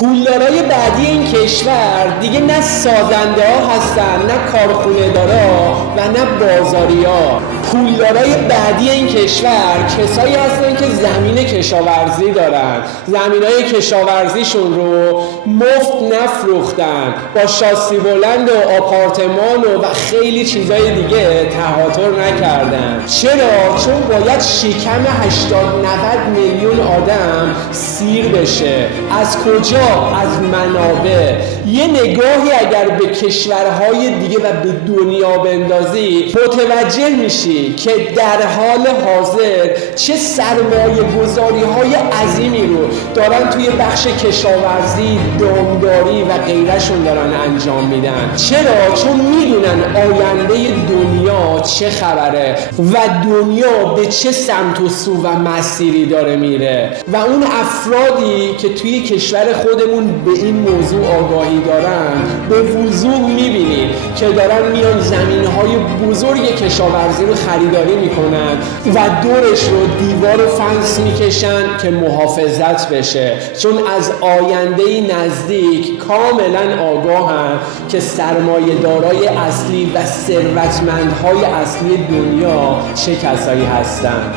پولدارای بعدی این کشور دیگه نه سازنده ها هستن، نه کارخونه دارا و نه بازاری ها. پولدارای بعدی این کشور کسایی هستن که زمین کشاورزی دارن، زمینای کشاورزیشون رو مفت نفروختن، با شاسی بلند و آپارتمان و خیلی چیزای دیگه تهاتر نکردن. چرا؟ چون باید شکم 80-90 میلیون آدم سیر بشه. از کجا؟ از منابع. یه نگاهی اگر به کشورهای دیگه و به دنیا بندازی متوجه میشی که در حال حاضر چه سرمایه گذاری های عظیمی رو دارن توی بخش کشاورزی، دامداری و غیرشون دارن انجام میدن. چرا؟ چون میدونن آینده دنیا چه خبره و دنیا به چه سمت و سو و مسیری داره میره و اون افرادی که توی کشور خودمون به این موضوع آگاهی دارن به وضوح میبینید که دارن میان زمینهای بزرگ کشاورزی رو خریداری میکنن و دورش رو دیوار و فنس میکشن که محافظت بشه، چون از آینده نزدیک کاملا آگاهن که سرمایه دارای اصلی و ثروتمندهای اصلی دنیا چه کسایی هستن.